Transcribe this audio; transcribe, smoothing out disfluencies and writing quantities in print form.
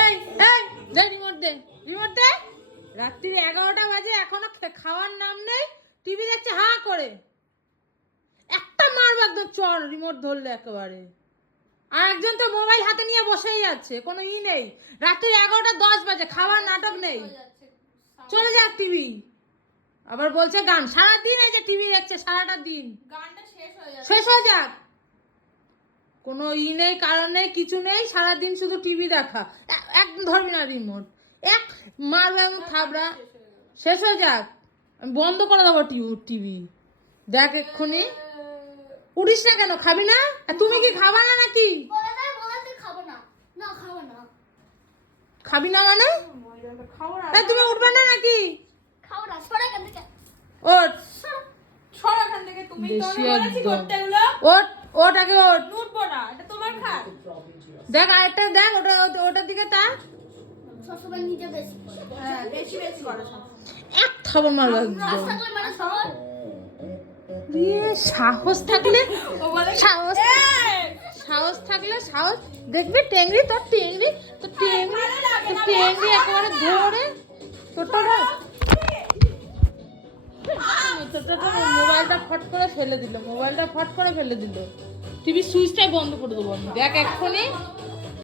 এই এই দে রিমোট দে, রিমোট দে। রাত্রি 11টা বাজে এখনো খাওয়ার নাম নেই, টিভি দেখছে হা করে। একটা মারব একদম চল রিমোট ধরলে একেবারে। আর একজন তো মোবাইল হাতে নিয়ে বসেই আছে, কোনো ই নেই। রাত্রি 11টা 10 বাজে, খাওয়ার নাটক নেই, চলে যাক টিভি। আবার বলছে গান, সারাদিন এই যে টিভি দেখছে সারাটা দিন, গানটা শেষ হয়ে যাক। কোনো ই নেই, কারণ নেই, কিছু নেই, সারাদিন শুধু টিভি দেখা। একদম ধরবি না রিমোট, এক মারবে এমন থাবড়া। শেষ হয়ে যাক, আমি বন্ধ করে দেবো টিভি। দেখ এক্ষুনি। উঠিস না কেন, খাবি না? তুমি কি খাবা না নাকি? খাবি না মানে তুমি উঠবে না নাকি? ওঠ, ওঠ আগে ওঠ। দেখ আরেকটা দেখ, ওটার দিকে তা এক থাবর মারবা। সাহস থাকলে সাহস থাকলে সাহস দেখবি। টেংরি তোর টেংরি তোর টেংরি তোর টেংরি একেবারে ধরে মোবাইলটা ফট করে ফেলে দিল, মোবাইলটা ফট করে ফেলে দিল। টিভি সুইচটাই বন্ধ করে দেবো। দেখ এক্ষুনি